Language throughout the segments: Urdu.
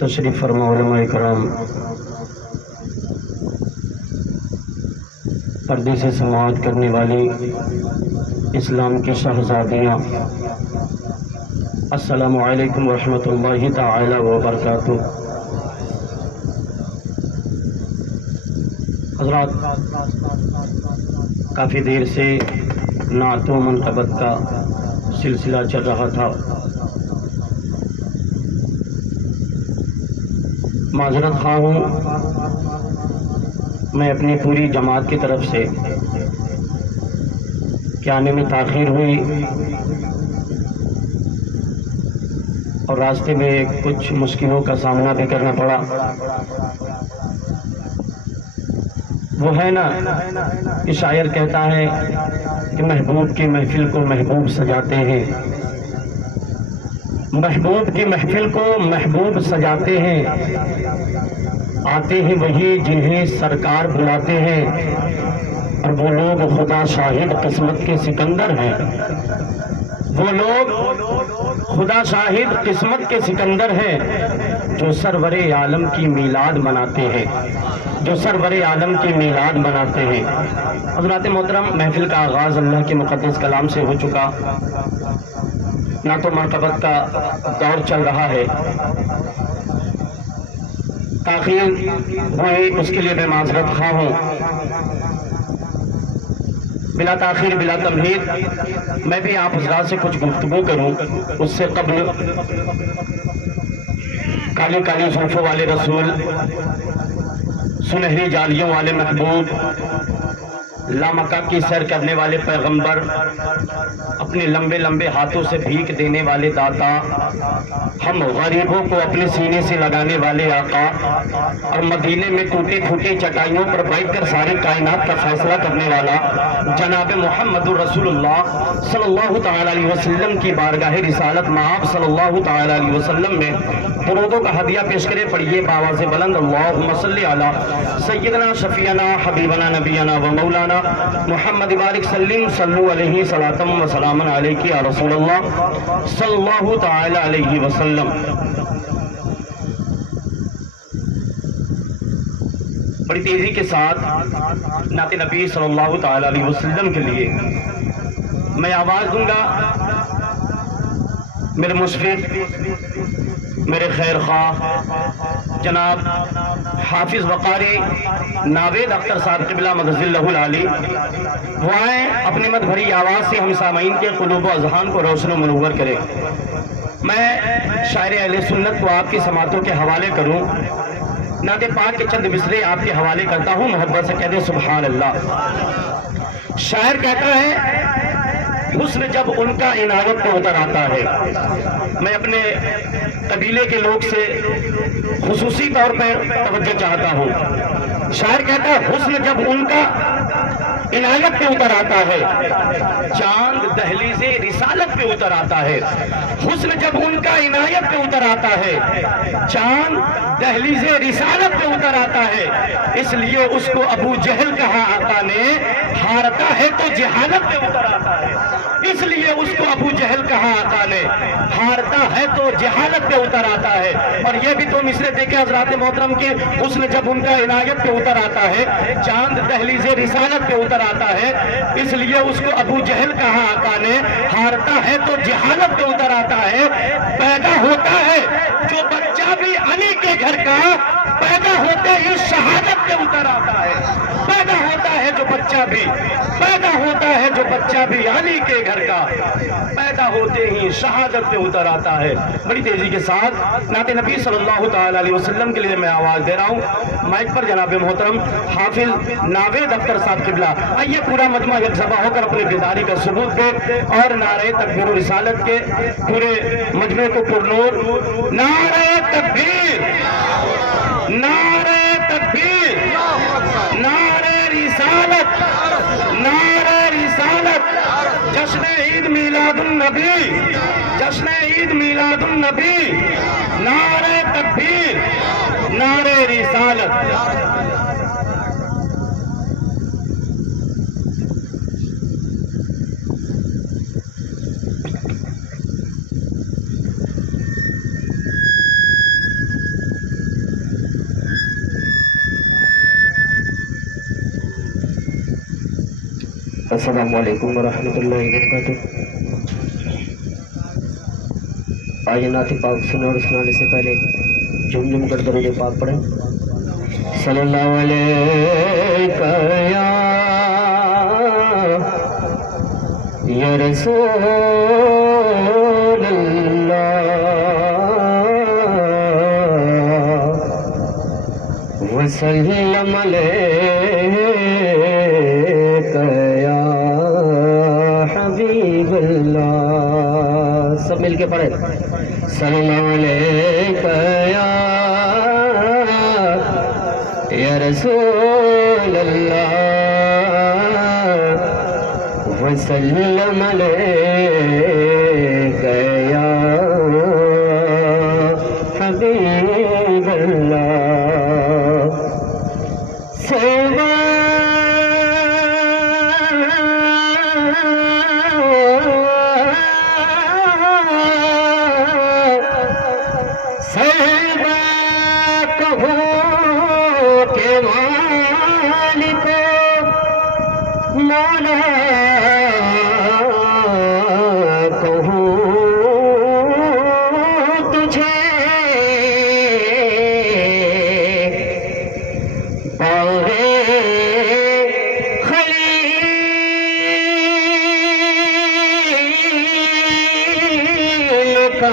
تشریف فرما علماء کرام، پردے سے سماعت کرنے والی اسلام کی شہزادیاں، السلام علیکم ورحمۃ اللہ تعالی وبرکاتہ۔ حضرات، کافی دیر سے نعت و منقبت کا سلسلہ چل رہا تھا۔ معذرت خواہ ہوں میں اپنی پوری جماعت کی طرف سے کہ آنے میں تاخیر ہوئی اور راستے میں کچھ مشکلوں کا سامنا بھی کرنا پڑا۔ وہ ہے نا کہ شاعر کہتا ہے کہ محبوب کی محفل کو محبوب سجاتے ہیں، محبوب کی محفل کو محبوب سجاتے ہیں، آتے ہیں وہی جنہیں سرکار بلاتے ہیں، اور وہ لوگ خدا شاہد قسمت کے سکندر ہیں، وہ لوگ خدا شاہد قسمت کے سکندر ہیں جو سرور عالم کی میلاد مناتے ہیں، جو سرور عالم کی میلاد مناتے ہیں۔ حضرات محترم، محفل کا آغاز اللہ کے مقدس کلام سے ہو چکا، نعت و منقبت کا دور چل رہا ہے۔ تاخیر ہوئی اس کے لیے میں معذرت خواہ ہوں۔ بلا تاخیر بلا تمہید میں بھی آپ حضرات سے کچھ گفتگو کروں، اس سے قبل کالی کالی زلفوں والے رسول، سنہری جالیوں والے محبوب، لامکہ کی سیر کرنے والے پیغمبر، اپنے لمبے لمبے ہاتھوں سے بھیک دینے والے داتا، ہم غریبوں کو اپنے سینے سے لگانے والے آقا، اور مدینے میں ٹوٹی پھوٹی چٹائیوں پر بیٹھ کر ساری کائنات کا فیصلہ کرنے والا جناب محمد رسول اللہ صلی اللہ تعالی علیہ وسلم کی بارگاہ رسالت مآب صلی اللہ تعالی علیہ وسلم میں درودوں کا ہدیہ پیش کرے۔ پڑھیے بآواز بلند، اللہم صلی علی سیدنا شفیعنا حبیبنا نبینا و مولانا محمد بارک سلم، صلو علیہ صلاۃ و سلام علیک یا رسول اللہ صلی اللہ تعالی علیہ وسلم۔ بڑی تیزی کے ساتھ نعت نبی صلی اللہ تعالی علیہ وسلم کے لیے میں آواز دوں گا۔ میرے مشفق، میرے خیر خواہ جناب حافظ وقاری ناوید اختر صاحب قبلہ مدظل اللہ العالی، وہ آئیں اپنی مد بھری آواز سے ہم سامعین کے قلوب و اذہان کو روشن و منور کریں۔ میں شاعر اہل سنت کو آپ کی سماعتوں کے حوالے کروں، نعت پاک کے چند مصرے آپ کے حوالے کرتا ہوں، محبت سے کہہ دیں سبحان اللہ۔ شاعر کہتا ہے حسن جب ان کا عنایت پہ اتر آتا ہے۔ میں اپنے قبیلے کے لوگ سے خصوصی طور پر توجہ چاہتا ہوں۔ شاعر کہتا ہے حسن جب ان کا عنایت پہ اتر آتا ہے، چاند دہلیز رسالت پہ اتر آتا ہے۔ حسن جب ان کا عنایت پہ اتر آتا ہے، چاند دہلیز رسالت پہ اتر آتا ہے، اس لیے اس کو ابو جہل کہا آقا نے، ہارتا ہے تو جہالت پہ اتر آتا ہے۔ اس لیے اس کو ابو جہل کہا آقا نے، ہارتا ہے تو جہالت پہ اتر آتا ہے۔ اور یہ بھی تو مصرے دیکھیں حضرات محترم کے، حسن جب ان کا عنایت پہ اتر آتا ہے، چاند دہلیز رسالت پہ اتر آتا ہے، اس لیے اس کو ابو جہل کہا آقا نے، ہارتا ہے تو جہالت پہ اتر آتا ہے۔ پیدا ہوتا ہے جو بچہ بھی علی کے گھر کا، پیدا ہوتے ہی شہادت پہ اتر آتا ہے۔ پیدا ہوتا ہے جو بچہ بھی، پیدا ہوتا ہے جو بچہ بھی علی کے گھر کا، پیدا ہوتے ہی شہادت پہ اتر آتا ہے۔ بڑی تیزی کے ساتھ نعت نبی صلی اللہ تعالی علیہ وسلم کے لیے میں آواز دے رہا ہوں۔ مائک پر جناب محترم حافظ ناوید اختر صاحب قبلہ، آئیے پورا مجمع یکجا ہو کر اپنی بیداری کا ثبوت دے اور نعرہ تکبیر و رسالت کے پورے مجمع کو پرنور نعرہ تکبیر، نعرہ تکبیر، نعرہ رسالت، نعرہ رسالت، جشن عید میلاد النبی، جشن عید میلاد النبی، نعرہ تکبیر، نعرہ رسالت۔ السلام علیکم ورحمۃ اللہ وبرکاتہ۔ آج نعت پاک سننے اور سنانے سے پہلے جم جم کر درود پاک پڑھیں۔ صلی اللہ علیہ یا رسول اللہ وسلم علیک یا حبیب اللہ۔ سب مل کے پڑھیں۔ صلی اللہ علیک یا رسول اللہ وسلم علیک یا حبیب اللہ۔ مولا کہوں تجھے باغ خلیل کا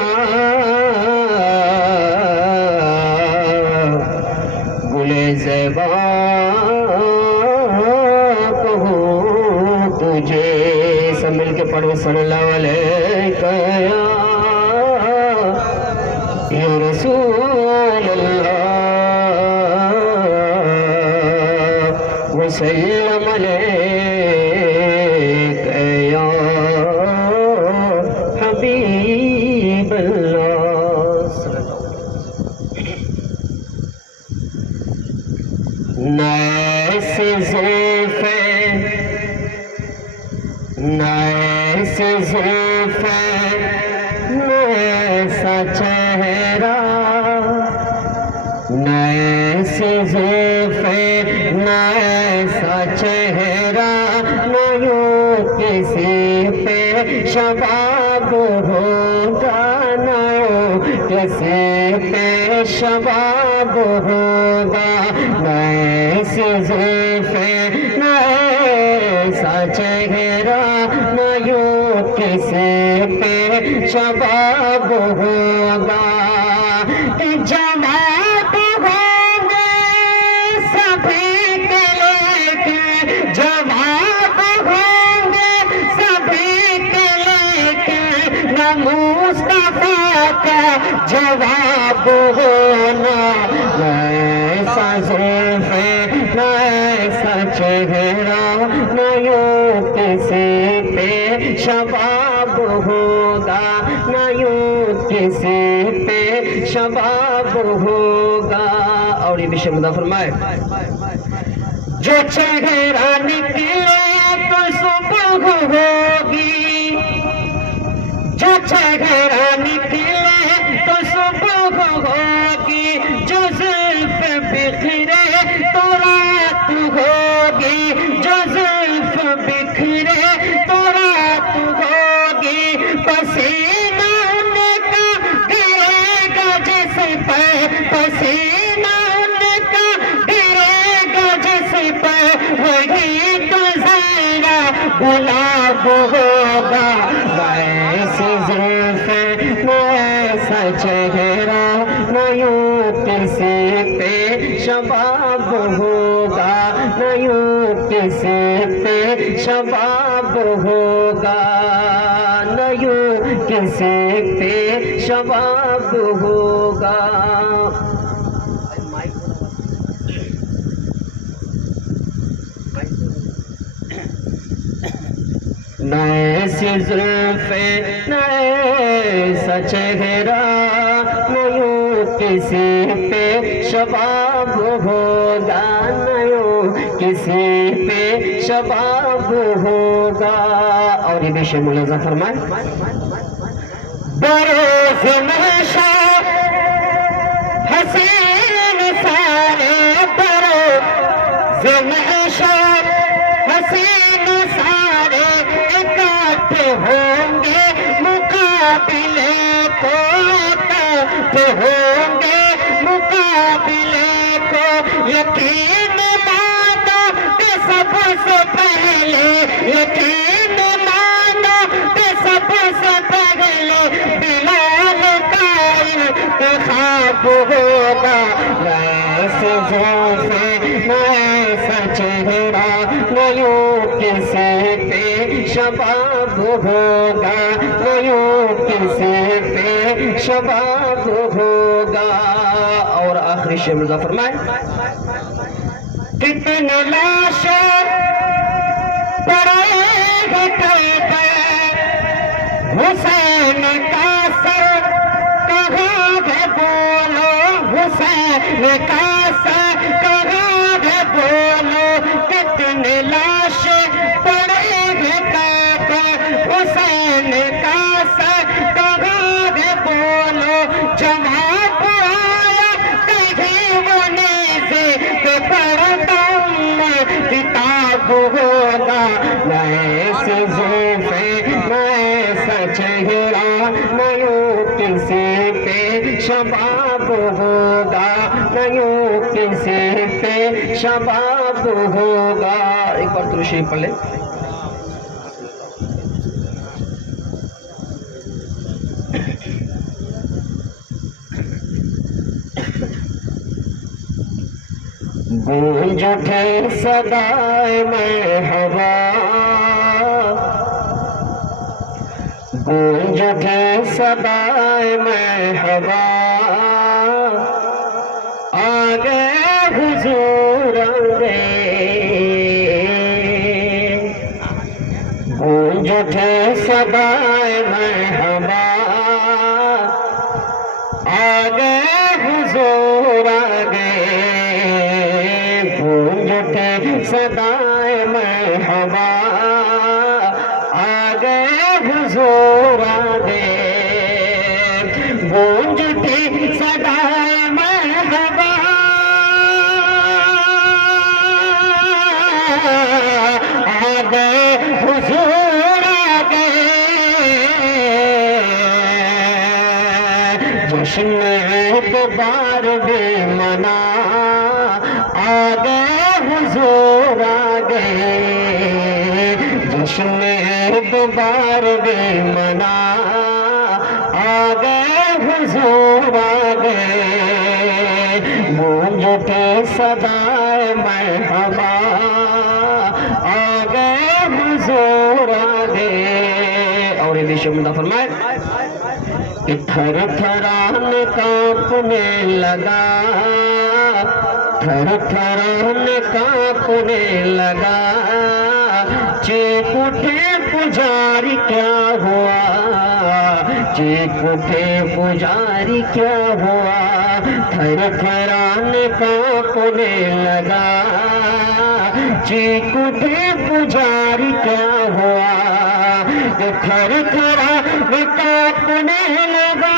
گل زیبا تجھے۔ سب مل کے پڑھو۔ صلی اللہ علیہ یا رسول اللہ وسلم علیک یا حبیب اللہ۔ ناس زلفے ناس زلفے ناسا چہرہ ناس زلفے ناسا چہرہ نہ یوں کسی پہ شباب ہوگا نہ یوں کسی پہ شباب ہوگا۔ ناس زلفے ناسا چہرہ نہ یوں کسی پہ شباب ہوگا۔ جواب ہوں گے سبھی کے لیکن جواب ہوں گے سبھی کے لیکن نہ مصطفیٰ کا جواب ہونا۔ ایسا زلفے نہ ایسا چہرہ نہ یوں کسی پہ شباب ہوگا نہ یوں کسی پہ شباب ہوگا۔ اور یہ بھی شرمدہ فرمائے۔ جو چہرہ نکلے تو صبح ہوگی جو چہرہ نکلے تو صبح ہوگی جو زلف بکھرے تو رات ہوگی جو زلف بکھرے تو رات ہوگی۔ پسینہ ان کا گرے گا جس پر پسینہ ان کا گرے گا جس پر وہی تو ذرا گلاب ہوگا۔ ویسے زلف ویسا چہرہ نہ یوں کسی پہ شباب ہوگا نہ یوں کسی پہ شباب ہوگا نہ یوں کسی پہ شباب ہوگا۔ نہ ایسی زلفے نہ ایسا چہرہ نہ یوں کسی پہ شباب ہوگا نہ یوں کسی پہ شباب ہوگا۔ اور یہ بے ملاحظہ فرمائے۔ بروز محشر حسین سارے بروز محشر حسین سارے کو تو ہوں گے مقابلے کو یقین مانو کہ سب سے پہلے یقین مانو کہ سب سے پہلے بلال کا انتخاب ہوگا ایسے زوفے ایسا چہرہ نیوں کسی پہ شباب ہوگا نیوں کسی پہ شباب ہوگا اور آخری شعر مرزا فرمائے کتنے لاشیں پڑے ہیں پہ حسین کا سر کہاں ہے بولو حسین کا سر کہاں ہے بولو کتنے لاشیں پڑے ہیں پہ حسین کا سر کہاں ہے بولو جواب آیا کہیں وہ نیزے پہ پردم کتاب ہوگا ایسے زوفے ایسا چہرہ نیوں کسی پہ شباب ہوگا نیوں کسی پہ شباب ہوگا ایک بار درود شریف پڑھ لیں گونج اٹھے صدائے مرحبا گونج اٹھے صدائے مرحبا آگے حضور آگے گونج اٹھے صدائے مرحبا آگے حضور آگے گونج اٹھے صدائے مرحبا آگے حضور آگے گونج اٹھے صدائے مرحبا آگے حضور آگے جشن اعتبار بھی منا آگے حضور آگے جشن اعتبار بھی منا آگے حضور آگے گونج اٹھے صدائے مرحبا آگے حضور آگے اور یہ شمدہ فرمائے کہ تھر تھران کانپنے لگا تھر تھران کانپنے لگا چیخ اٹھے پجاری کیا ہوا چیخ اٹھے پجاری کیا ہوا تھر تھران کانپنے لگا چیخ اٹھے پجاری کیا ہوا تھر تھران کانپنے لگا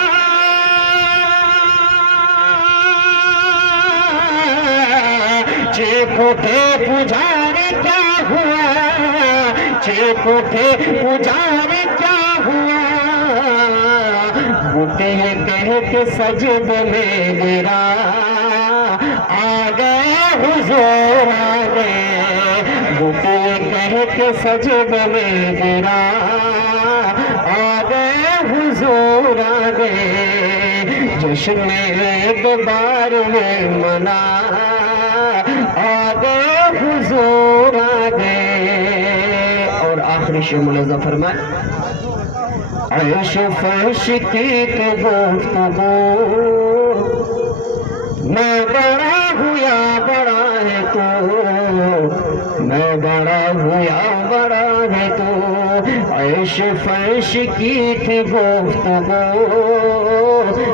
چیخ اٹھے پجاری کیا ہوا چیخ اٹھے پجاری کیا ہوا گھٹے کہہ کے سجد میں گرا آگے حضور آگے گھٹے کہہ کے سجد میں گرا آگے حضور آگے جشن اعتبار میں منا آگے حضور آگے اور آخری شعر ملحظہ فرمائے عیش و فرش کی تو گفتگو میں بڑا ہوں یا بڑا ہے تو میں بڑا ہوں یا بڑا ہے تو عیش و فرش کی تھی گفتگو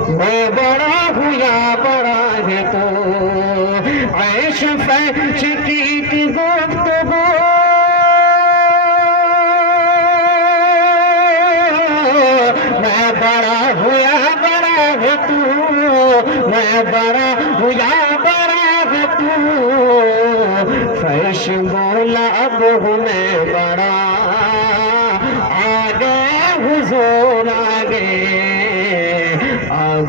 میں بڑا ہوں یا بڑا ہے تو عیش و فرش کی تھی گفتگو میں بڑا ہوں یا بڑا ہے تو میں بڑا ہوں یا بڑا ہے تو فرش بولا اب ہوں میں بڑا آگے حضور آگے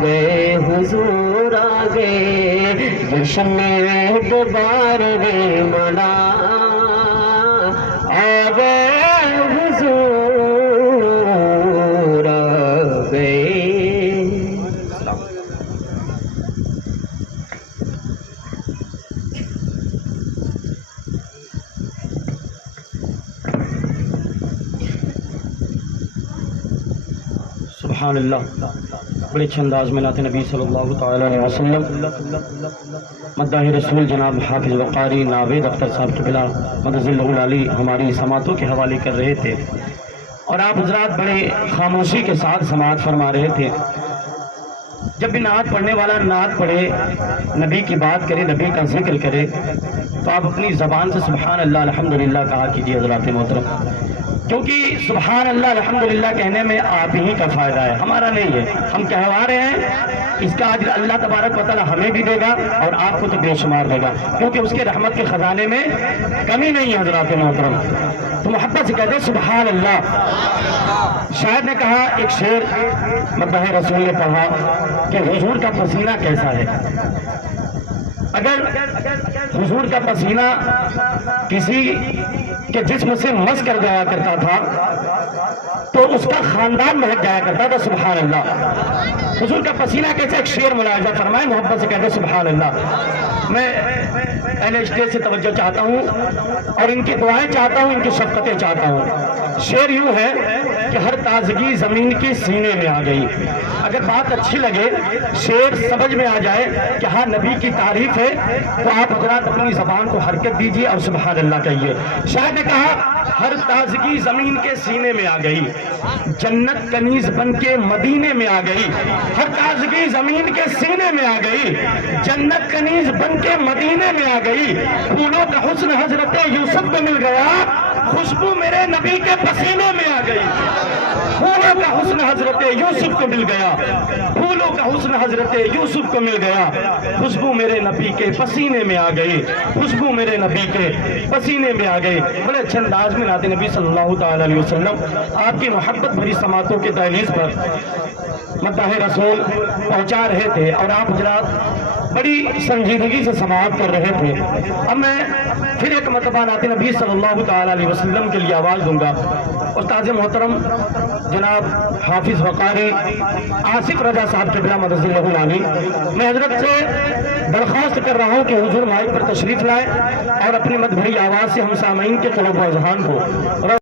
گئے حضور آ گئے جشن دوبار نے منا آ گئے حضور آ گئے. سبحان اللہ. بڑے اچھے انداز میں نعت نبی صلی اللہ تعالی علیہ وسلم مداح رسول جناب حافظ وقاری ناوید اختر صاحب قبلہ مدظل العلی ہماری سماعتوں کے حوالے کر رہے تھے، اور آپ حضرات بڑے خاموشی کے ساتھ سماعت فرما رہے تھے. جب بھی نعت پڑھنے والا نعت پڑھے، نبی کی بات کرے، نبی کا ذکر کرے، تو آپ اپنی زبان سے سبحان اللہ الحمدللہ کہا کیجیے حضرات محترم، کیونکہ سبحان اللہ الحمدللہ کہنے میں آپ ہی کا فائدہ ہے، ہمارا نہیں ہے. ہم کہوا رہے ہیں، اس کا اجر اللہ تبارک و تعالی ہمیں بھی دے گا اور آپ کو تو بے شمار دے گا، کیونکہ اس کے رحمت کے خزانے میں کمی نہیں ہے حضرات محترم. تو محبت سے کہتے ہیں سبحان اللہ. شاعر نے کہا، ایک شعر مداح رسول نے پڑھا کہ حضور کا پسینہ کیسا ہے. اگر حضور کا پسینہ کسی کے جسم سے مس کر جایا کرتا تھا تو اس کا خاندان مہک جایا کرتا تھا. سبحان اللہ. حضور کا پسینہ کیسے، ایک شعر ملاحظہ فرمائے، محبت سے کہتے سبحان اللہ. میں اہل اسٹیج سے توجہ چاہتا ہوں اور ان کی دعائیں چاہتا ہوں، ان کی شفقتیں چاہتا ہوں. شعر یوں ہے کہ ہر تازگی زمین کے سینے میں آ گئی. اگر بات اچھی لگے، شعر سمجھ میں آ جائے کہ ہاں نبی کی تعریف ہے، تو آپ حضرات اپنی زبان کو حرکت دیجیے اور سبحان اللہ کہیے. شاعر نے کہا، ہر تازگی زمین کے سینے میں آ گئی، جنت کنیز بن کے مدینے میں آ گئی. ہر تازگی زمین کے سینے میں آ گئی، جنت کنیز بن کے مدینے میں آ گئی. پھولوں کا حسن حضرت یوسف کو مل گیا، خوشبو میرے نبی کے پسینے میں آ گئی. پھولوں کا حسن حضرت یوسف کو مل گیا، پھولوں کا حسن حضرت یوسف کو مل گیا، خوشبو میرے نبی کے پسینے میں آ گئی، خوشبو میرے نبی کے پسینے میں آ گئی. بڑے اچھے انداز میں نعت نبی صلی اللہ تعالی علیہ وسلم آپ کی محبت بھری سماعتوں کے دہلیز پر مداح رسول پہنچا رہے تھے، اور آپ حضرات بڑی سنجیدگی سے سماعت کر رہے تھے. اب میں پھر ایک مرتبہ نعت نبی صلی اللہ تعالی علیہ وسلم کے لیے آواز دوں گا. استاد محترم جناب حافظ وقاری آصف رضا صاحب قبلہ مدظل العلی، میں حضرت سے درخواست کر رہا ہوں کہ حضور مائک پر تشریف لائیں اور اپنی مدھ بھری آواز سے ہم سامعین کے قلوب و اذہان کو